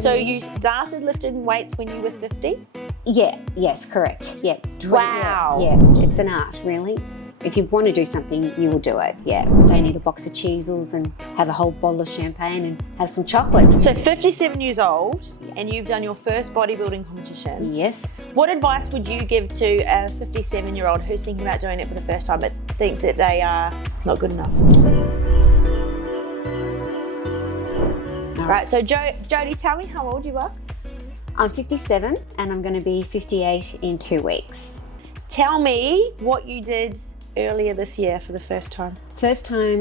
So you started lifting weights when you were 50? Yeah, yes, correct. Yeah. Wow. Yeah, it's an art, really. If you want to do something, you will do it, yeah. Don't eat a box of chisels and have a whole bottle of champagne and have some chocolate. So 57 years old, and you've done your first bodybuilding competition. Yes. What advice would you give to a 57-year-old who's thinking about doing it for the first time but thinks that they are not good enough? All right, so Jodie, tell me how old you are. I'm 57 and I'm going to be 58 in 2 weeks. Tell me what you did earlier this year for the first time. First time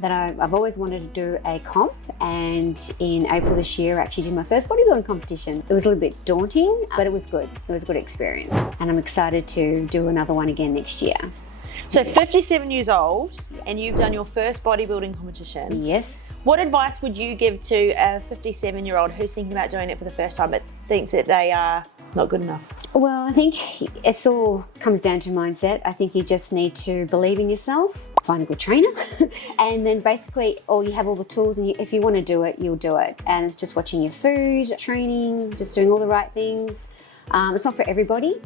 that I've always wanted to do a comp, and in April this year I actually did my first bodybuilding competition. It was a little bit daunting, but it was good. It was a good experience, and I'm excited to do another one again next year. So 57 years old, and you've done your first bodybuilding competition. Yes. What advice would you give to a 57-year-old who's thinking about doing it for the first time but thinks that they are not good enough? Well, I think it's all comes down to mindset. I think you just need to believe in yourself, find a good trainer, and then basically you have all the tools, and if you want to do it, you'll do it. And it's just watching your food, training, just doing all the right things. It's not for everybody.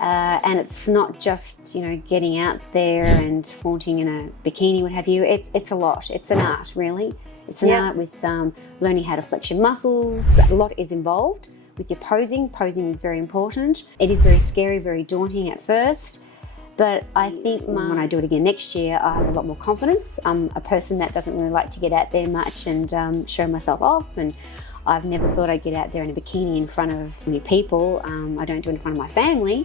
And it's not just, getting out there and flaunting in a bikini, what have you. It's a lot. It's an art, really. It's an art with learning how to flex your muscles. A lot is involved with your posing. Posing is very important. It is very scary, very daunting at first. But I think when I do it again next year, I have a lot more confidence. I'm a person that doesn't really like to get out there much and show myself off. And I've never thought I'd get out there in a bikini in front of many people. I don't do it in front of my family.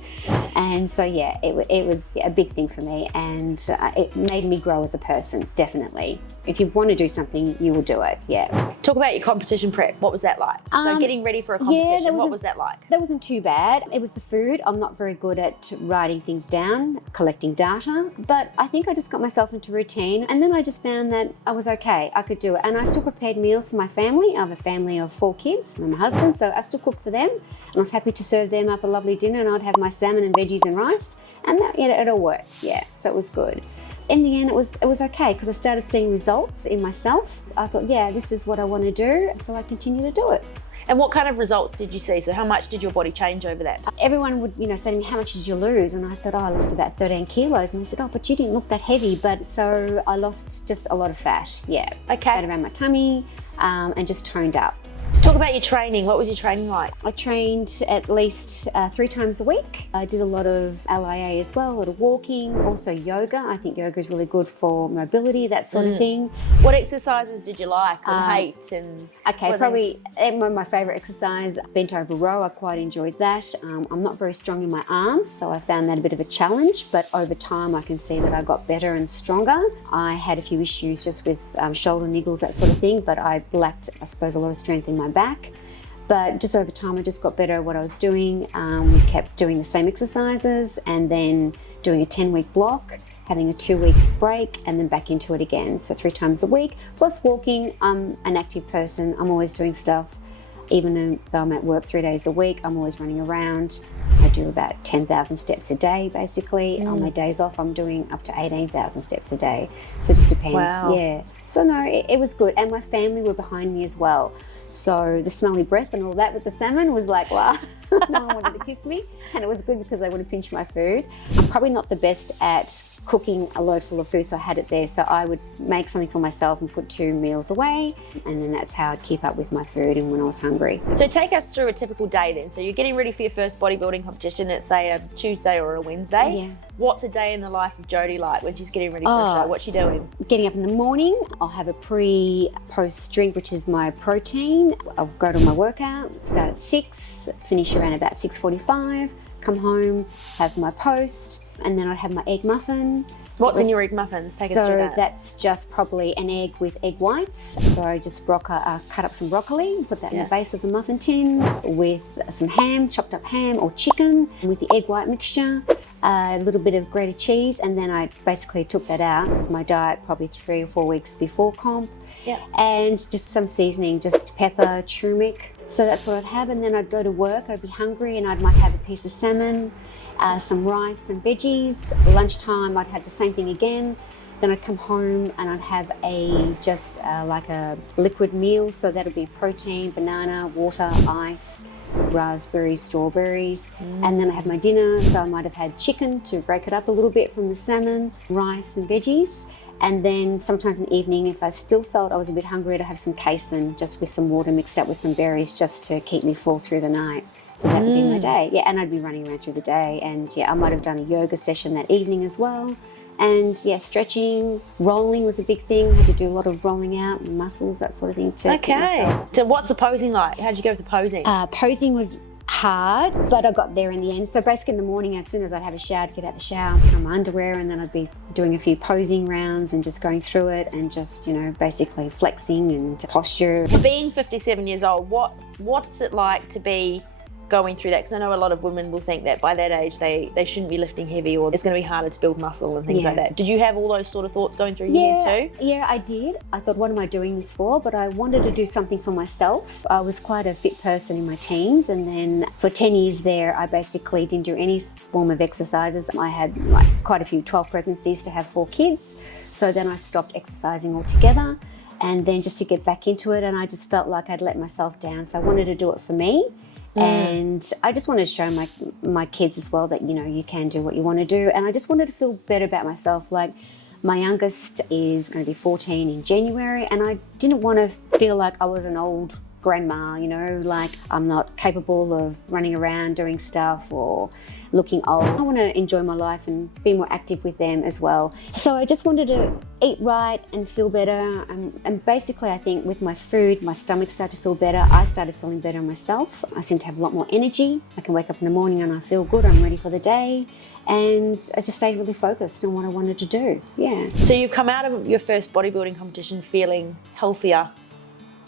And so, yeah, it was a big thing for me, and it made me grow as a person, definitely. If you want to do something, you will do it, yeah. Talk about your competition prep. What was that like? So getting ready for a competition, what was that like? That wasn't too bad. It was the food. I'm not very good at writing things down, collecting data, but I think I just got myself into routine, and then I just found that I was okay. I could do it. And I still prepared meals for my family. I have a family of 4 kids and my husband, so I still cooked for them, and I was happy to serve them up a lovely dinner, and I'd have my salmon and veggies and rice, and that, it all worked, yeah, so it was good. In the end, it was okay, because I started seeing results in myself. I thought, yeah, this is what I want to do, so I continue to do it. And what kind of results did you see? So how much did your body change over that? Everyone would, say to me, how much did you lose? And I thought, I lost about 13 kilos. And they said, but you didn't look that heavy. But so I lost just a lot of fat, yeah. Okay. Fat around my tummy, and just toned up. Talk about your training. What was your training like? I trained at least 3 times a week. I did a lot of LIA as well, a lot of walking, also yoga. I think yoga is really good for mobility, that sort of thing. What exercises did you like and hate? Okay, probably my favourite exercise, bent over row. I quite enjoyed that. I'm not very strong in my arms, so I found that a bit of a challenge, but over time I can see that I got better and stronger. I had a few issues just with shoulder niggles, that sort of thing, but I lacked, I suppose, a lot of strength in my back. But just over time I just got better at what I was doing. We kept doing the same exercises, and then doing a 10-week block, having a 2-week break, and then back into it again. So 3 times a week, plus walking. I'm an active person. I'm always doing stuff. Even though I'm at work 3 days a week, I'm always running around. I do about 10,000 steps a day, basically. On my days off, I'm doing up to 18,000 steps a day. So it just depends, yeah. So no, it was good. And my family were behind me as well. So the smelly breath and all that with the salmon was like, wow. No one wanted to kiss me. And it was good because they would have pinched my food. I'm probably not the best at cooking a load full of food, so I had it there. So I would make something for myself and put 2 meals away, and then that's how I'd keep up with my food and when I was hungry. So take us through a typical day then. So you're getting ready for your first bodybuilding competition, it's say a Tuesday or a Wednesday. Yeah. What's a day in the life of Jodie like when she's getting ready for a show? What's she doing? Getting up in the morning, I'll have a pre-post drink, which is my protein. I'll go to my workout, start at 6, finish around about 6:45, come home, have my post, and then I'd have my egg muffin. What's in your egg muffins? Take us through that. So that's just probably an egg with egg whites. So I just cut up some broccoli, put that in the base of the muffin tin with some ham, chopped up ham or chicken with the egg white mixture, a little bit of grated cheese, and then I basically took that out of my diet probably 3 or 4 weeks before comp. Yeah. And just some seasoning, just pepper, turmeric. So that's what I'd have, and then I'd go to work, I'd be hungry, and I might have a piece of salmon, some rice and veggies. Lunchtime I'd have the same thing again, Then I'd come home and I'd have like a liquid meal. So that'll be protein, banana, water, ice, raspberries, strawberries. And then I have my dinner. So I might have had chicken to break it up a little bit from the salmon, rice and veggies. And then sometimes in the evening, if I still felt I was a bit hungry, I'd have some casein just with some water mixed up with some berries just to keep me full through the night. So that would be my day. Yeah, and I'd be running around through the day. And yeah, I might have done a yoga session that evening as well. And yeah, stretching, rolling was a big thing. I had to do a lot of rolling out, muscles, that sort of thing too. Okay. So what's the posing like? How did you go with the posing? Posing was hard, but I got there in the end. So basically in the morning, as soon as I'd have a shower, I'd get out the shower, put on my underwear, and then I'd be doing a few posing rounds and just going through it and just, you know, basically flexing and posture. For being 57 years old, what's it like to be going through that? Because I know a lot of women will think that by that age they shouldn't be lifting heavy, or it's going to be harder to build muscle and things like that. Did you have all those sort of thoughts going through your head too? Yeah, I did. I thought, what am I doing this for? But I wanted to do something for myself. I was quite a fit person in my teens, and then for 10 years there I basically didn't do any form of exercises. I had like quite a few 12 pregnancies to have 4 kids, so then I stopped exercising altogether. And then just to get back into it, and I just felt like I'd let myself down, so I wanted to do it for me. And I just wanted to show my kids as well that, you know, you can do what you want to do. And I just wanted to feel better about myself. Like, my youngest is going to be 14 in January, and I didn't want to feel like I was an old grandma, you know, like I'm not capable of running around doing stuff or looking old. I want to enjoy my life and be more active with them as well. So I just wanted to eat right and feel better. And basically, I think with my food, my stomach started to feel better. I started feeling better myself. I seem to have a lot more energy. I can wake up in the morning and I feel good. I'm ready for the day. And I just stayed really focused on what I wanted to do. Yeah. So you've come out of your first bodybuilding competition feeling healthier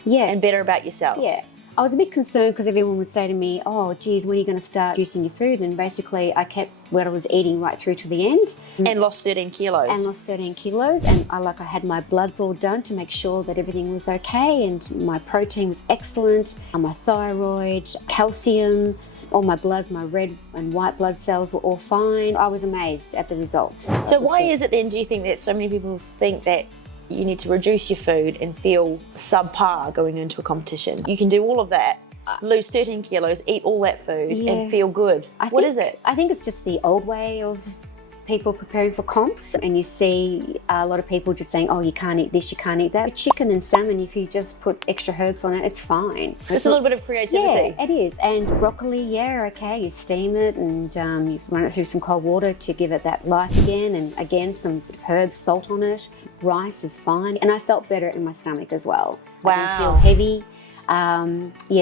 and better about yourself. Yeah. I was a bit concerned because everyone would say to me, oh, geez, when are you going to start juicing your food? And basically, I kept what I was eating right through to the end. And lost 13 kilos. And lost 13 kilos. And I had my bloods all done to make sure that everything was okay. And my protein was excellent. My thyroid, calcium, all my bloods, my red and white blood cells were all fine. I was amazed at the results. So why is it then, do you think, that so many people think that you need to reduce your food and feel subpar going into a competition? You can do all of that, lose 13 kilos, eat all that food and feel good. What is it? I think it's just the old way of people preparing for comps, and you see a lot of people just saying, oh, you can't eat this, you can't eat that. But chicken and salmon, if you just put extra herbs on it, it's fine. It's a little bit of creativity. Yeah, it is. And broccoli, okay, you steam it and you run it through some cold water to give it that life again, and again, some herbs, salt on it. Rice is fine. And I felt better in my stomach as well. Wow. I didn't feel heavy.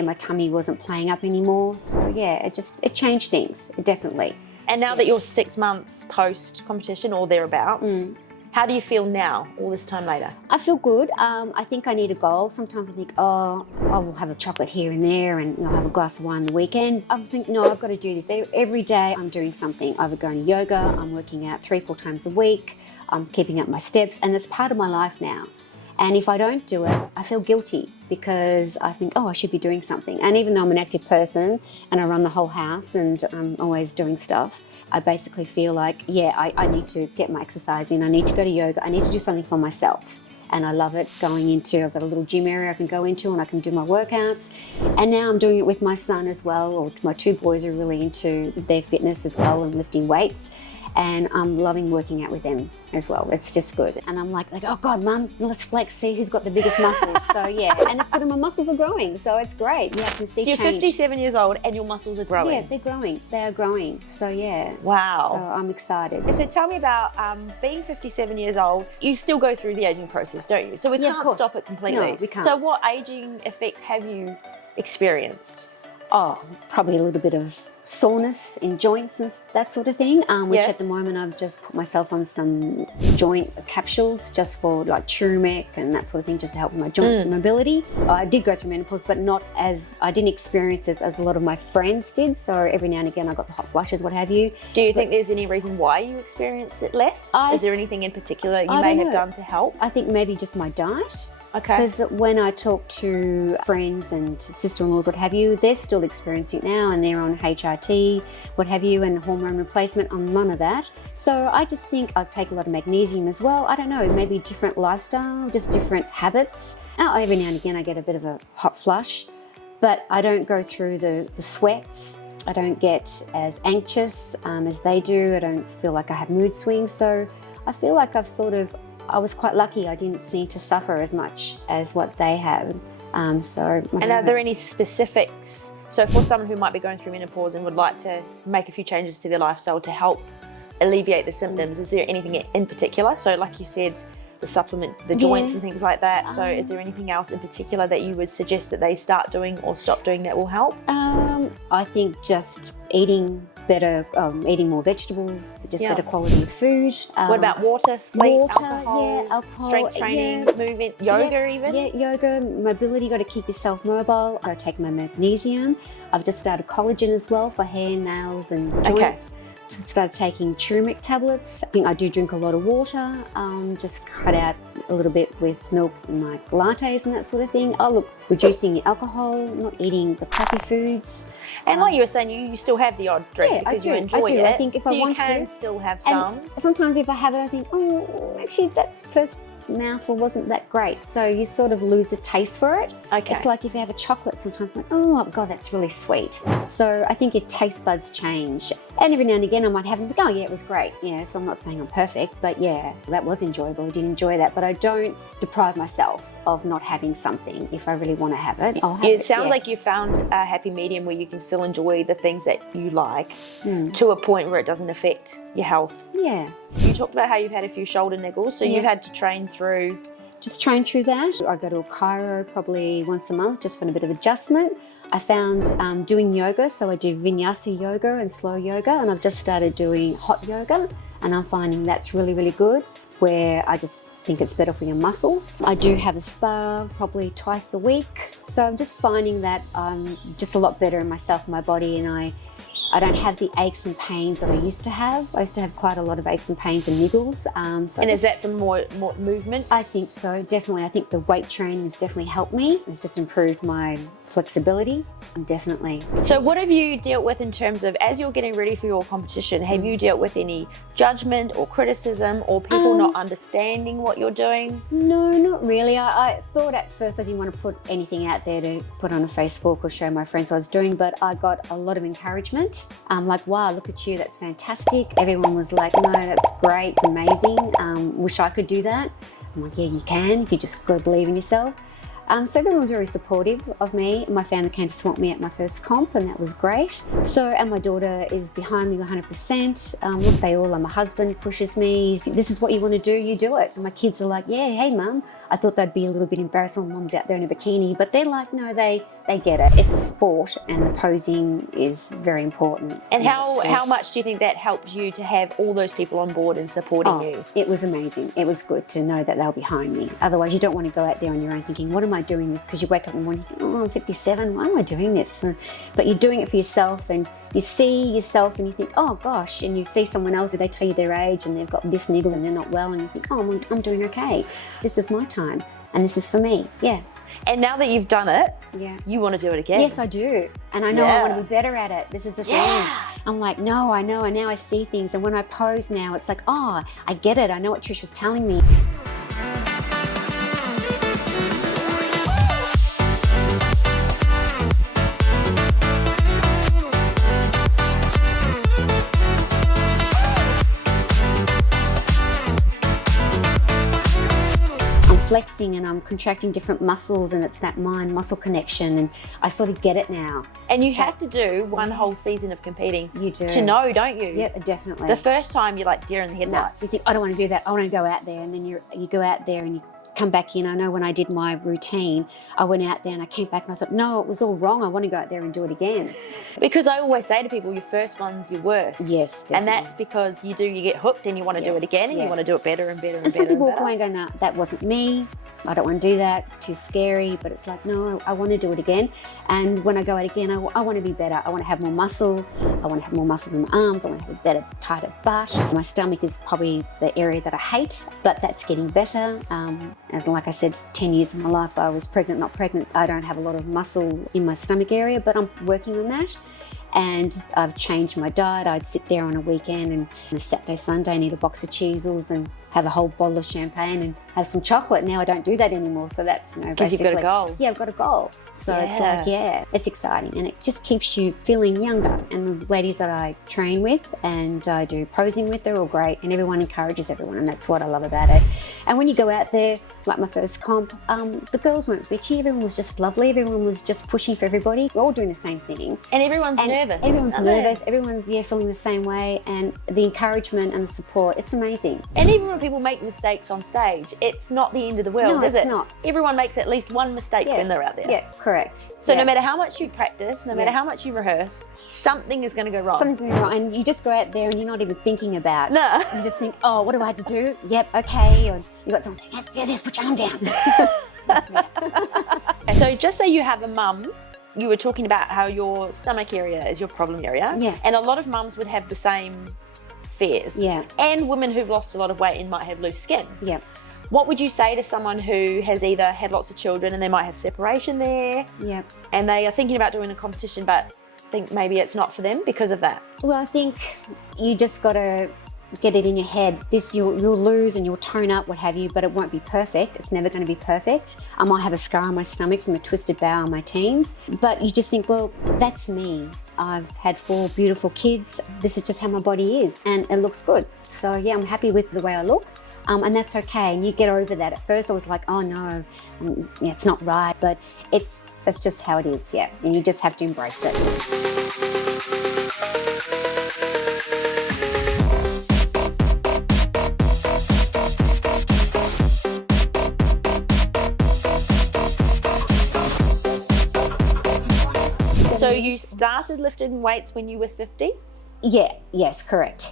My tummy wasn't playing up anymore. So yeah, it changed things, definitely. And now that you're 6 months post-competition or thereabouts, how do you feel now, all this time later? I feel good. I think I need a goal. Sometimes I think, oh, I will have a chocolate here and there, and I'll have a glass of wine on the weekend. I think, no, I've got to do this. Every day I'm doing something. Either going to yoga, I'm working out 3-4 times a week, I'm keeping up my steps, and it's part of my life now. And if I don't do it, I feel guilty because I think, oh, I should be doing something. And even though I'm an active person and I run the whole house and I'm always doing stuff, I basically feel like, I need to get my exercise in. I need to go to yoga. I need to do something for myself. And I love it going into, I've got a little gym area I can go into and I can do my workouts. And now I'm doing it with my son as well, or my 2 boys are really into their fitness as well and lifting weights. And I'm loving working out with them as well. It's just good. And I'm like, oh God, Mum, let's flex, see who's got the biggest muscles. So yeah, and it's good, and my muscles are growing, so it's great. Yeah, I can see change. So you're 57 years old and your muscles are growing? Yeah, they're growing. They are growing. So yeah. Wow. So I'm excited. So tell me about being 57 years old. You still go through the aging process, don't you? So we can't stop it completely. No, we can't. So what aging effects have you experienced? Oh, probably a little bit of soreness in joints and that sort of thing, which at the moment I've just put myself on some joint capsules just for like turmeric and that sort of thing, just to help with my joint mobility. I did go through menopause, but I didn't experience it as a lot of my friends did. So every now and again I got the hot flushes, what have you. Do you think there's any reason why you experienced it less? Is there anything in particular you may have done to help? I think maybe just my diet. Okay. Because when I talk to friends and sister-in-laws, what have you, they're still experiencing it now and they're on HRT, what have you, and hormone replacement. I'm none of that. So I just think I take a lot of magnesium as well. I don't know, maybe different lifestyle, just different habits. Every now and again I get a bit of a hot flush, but I don't go through the sweats. I don't get as anxious as they do. I don't feel like I have mood swings. So I feel like I was quite lucky. I didn't seem to suffer as much as what they have. And are there any specifics? So for someone who might be going through menopause and would like to make a few changes to their lifestyle to help alleviate the symptoms, is there anything in particular? So like you said, the supplement, the joints and things like that. So is there anything else in particular that you would suggest that they start doing or stop doing that will help? I think just eating better, eating more vegetables, just better quality of food. What about water, sleep, alcohol, strength training, movement, yoga even? Yeah, yoga, mobility, got to keep yourself mobile. I take my magnesium. I've just started collagen as well for hair, nails and joints. Started taking turmeric tablets. I think I do drink a lot of water, just cut out a little bit with milk in my lattes and that sort of thing. Reducing alcohol, not eating the coffee foods. And like you were saying, you still have the odd drink because you enjoy it. I think if I want to. You can still have some. And sometimes if I have it, I think, actually that first mouthful wasn't that great. So you sort of lose the taste for it. Okay. It's like if you have a chocolate, sometimes like, oh God, that's really sweet. So I think your taste buds change. And every now and again I might have them think, oh yeah, it was great. Yeah, so I'm not saying I'm perfect, but yeah, so that was enjoyable. I did enjoy that, but I don't deprive myself of not having something. If I really want to have it, I'll have it. It sounds like you found a happy medium where you can still enjoy the things that you like to a point where it doesn't affect your health. Yeah. So you talked about how you've had a few shoulder niggles, so you've had to train through. Just train through that. I go to a chiro probably once a month just for a bit of adjustment. I found doing yoga, so I do vinyasa yoga and slow yoga, and I've just started doing hot yoga, and I'm finding that's really, really good, where I just think it's better for your muscles. I do have a spa probably twice a week, so I'm just finding that I'm just a lot better in myself and my body, and I don't have the aches and pains that I used to have. I used to have quite a lot of aches and pains and niggles. Is that from more movement? I think so, definitely. I think the weight training has definitely helped me. It's just improved my flexibility, definitely. So what have you dealt with in terms of, as you're getting ready for your competition, have you dealt with any judgment or criticism or people not understanding what you're doing? No, not really. I thought at first I didn't want to put anything out there to put on a Facebook or show my friends what I was doing, but I got a lot of encouragement. Like, wow, look at you, that's fantastic. Everyone was like, no, that's great, it's amazing. Wish I could do that. I'm like, yeah, you can if you just got to believe in yourself. So everyone was very supportive of me. My family came to swamp me at my first comp, and that was great. And my daughter is behind me 100%. Look, they all are. My husband pushes me. This is what you want to do, you do it. And my kids are like, yeah, hey, Mum. I thought they'd be a little bit embarrassed when Mum's out there in a bikini, but they're like, no, they get it. It's a sport, and the posing is very important. And how much do you think that helped you to have all those people on board and supporting you? It was amazing. It was good to know that they're behind me. Otherwise, you don't want to go out there on your own thinking, what am I doing this? Because you wake up in the morning, oh, I'm 57, why am I doing this? But you're doing it for yourself, and you see yourself and you think, oh gosh, and you see someone else, they tell you their age and they've got this niggle and they're not well, and you think, oh, I'm doing okay. This is my time and this is for me. Yeah. And now that you've done it, you want to do it again? Yes, I do. And I know I want to be better at it. This is the thing. I'm like, no, I know. And now I see things. And when I pose now, it's like, oh, I get it. I know what Trish was telling me. Flexing and I'm contracting different muscles, and it's that mind muscle connection, and I sort of get it now. And you have to do one whole season of competing. You do. To know, don't you? Yeah, definitely. The first time you're like deer in the headlights. No, you think, I don't want to do that. I want to go out there, and then you go out there and you come back in. I know when I did my routine, I went out there and I came back and I thought, no, it was all wrong. I want to go out there and do it again. Because I always say to people, your first one's your worst. Yes, definitely. And that's because you get hooked and you want to do it again, and you want to do it better and better and better. And some people walk away and go, no, that wasn't me. I don't want to do that, it's too scary, but it's like, no, I want to do it again. And when I go out again, I want to be better. I want to have more muscle. I want to have more muscle in my arms. I want to have a better, tighter butt. My stomach is probably the area that I hate, but that's getting better. And like I said, 10 years of my life, I was pregnant, not pregnant. I don't have a lot of muscle in my stomach area, but I'm working on that. And I've changed my diet. I'd sit there on a weekend and on a Saturday, Sunday, and eat a box of chisels and have a whole bottle of champagne and have some chocolate. Now I don't do that anymore. So that's, because you've got a goal. Yeah, I've got a goal. So it's like, it's exciting. And it just keeps you feeling younger. And the ladies that I train with and I do posing with, they're all great. And everyone encourages everyone. And that's what I love about it. And when you go out there, like my first comp, the girls weren't bitchy. Everyone was just lovely. Everyone was just pushing for everybody. We're all doing the same thing. And everyone's nervous. Everyone's nervous. Everyone's, feeling the same way. And the encouragement and the support, it's amazing. And even when people make mistakes on stage, it's not the end of the world, is it? No, it's not. Everyone makes at least one mistake when they're out there. Yeah, correct. So no matter how much you practice, no matter how much you rehearse, something is going to go wrong. Something's going to go wrong. And you just go out there and you're not even thinking about it. No. You just think, oh, what do I have to do? Yep, okay. Or you got someone saying, let's do this, put your arm down. So just say you have a mum, you were talking about how your stomach area is your problem area. Yeah. And a lot of mums would have the same fears. Yeah. And women who've lost a lot of weight and might have loose skin. Yeah. What would you say to someone who has either had lots of children and they might have separation there, and they are thinking about doing a competition but think maybe it's not for them because of that? Well, I think you just got to get it in your head. You'll lose and you'll tone up, what have you, but it won't be perfect. It's never going to be perfect. I might have a scar on my stomach from a twisted bowel in my teens, but you just think, well, that's me. I've had 4 beautiful kids. This is just how my body is, and it looks good. So yeah, I'm happy with the way I look. And that's okay, and you get over that. At first I was like, oh no, it's not right, but that's just how it is, and you just have to embrace it. So you started lifting weights when you were 50? Yes, correct.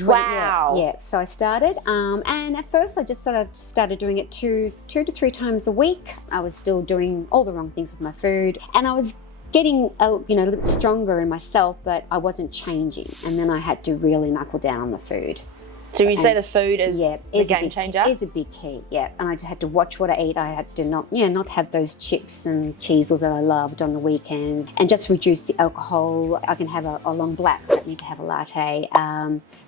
Wow. Yeah. So I started, and at first I just sort of started doing it 2 to 3 times a week. I was still doing all the wrong things with my food, and I was getting a little bit stronger in myself, but I wasn't changing. And then I had to really knuckle down on the food. So you say the food is the game changer? Is a big key, and I just had to watch what I eat. I had to not have those chips and cheeses that I loved on the weekend, and just reduce the alcohol. I can have a long black. I don't need to have a latte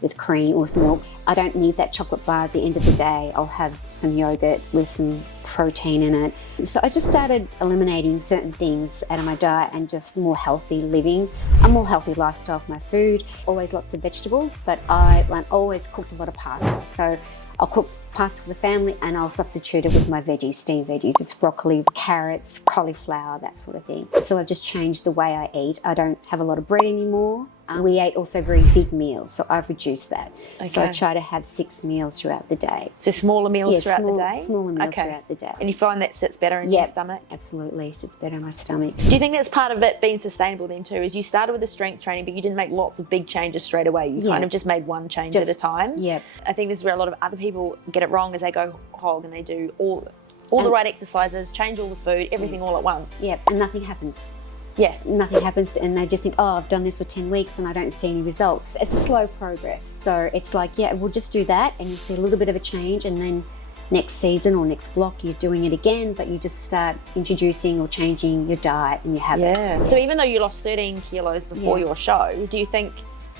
with cream or with milk. I don't need that chocolate bar at the end of the day. I'll have some yogurt with some protein in it. So I just started eliminating certain things out of my diet and just more healthy living, a more healthy lifestyle for my food. Always lots of vegetables, but I always cooked a lot of pasta. So I'll cook pasta for the family and I'll substitute it with my veggies, steamed veggies. It's broccoli, carrots, cauliflower, that sort of thing. So I've just changed the way I eat. I don't have a lot of bread anymore. We ate also very big meals, so I've reduced that. Okay. So I try to have 6 meals throughout the day. So smaller meals throughout the day? Smaller meals throughout the day. And you find that sits better in your stomach? Absolutely, sits better in my stomach. Do you think that's part of it being sustainable then too, is you started with the strength training, but you didn't make lots of big changes straight away. You kind of just made one change at a time. Yeah. I think this is where a lot of other people get it wrong, is they go hog and they do all the right exercises, change all the food, everything all at once. Yeah, and nothing happens. Yeah. Nothing happens, and they just think, oh, I've done this for 10 weeks and I don't see any results. It's a slow progress. So it's like, we'll just do that and you see a little bit of a change, and then next season or next block you're doing it again, but you just start introducing or changing your diet and your habits. Yeah. So even though you lost 13 kilos before your show, do you think,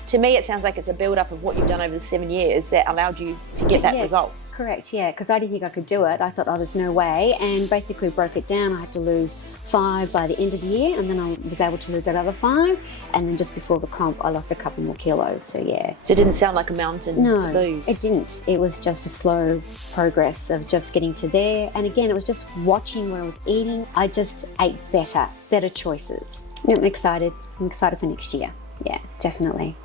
to me it sounds like it's a build-up of what you've done over the 7 years that allowed you to get that result? Correct, because I didn't think I could do it. I thought, there's no way, and basically broke it down. I had to lose 5 by the end of the year, and then I was able to lose another 5, and then just before the comp I lost a couple more kilos, so So it didn't sound like a mountain to lose? No, it didn't. It was just a slow progress of just getting to there, and again, it was just watching what I was eating. I just ate better choices. I'm excited for next year. Yeah, definitely.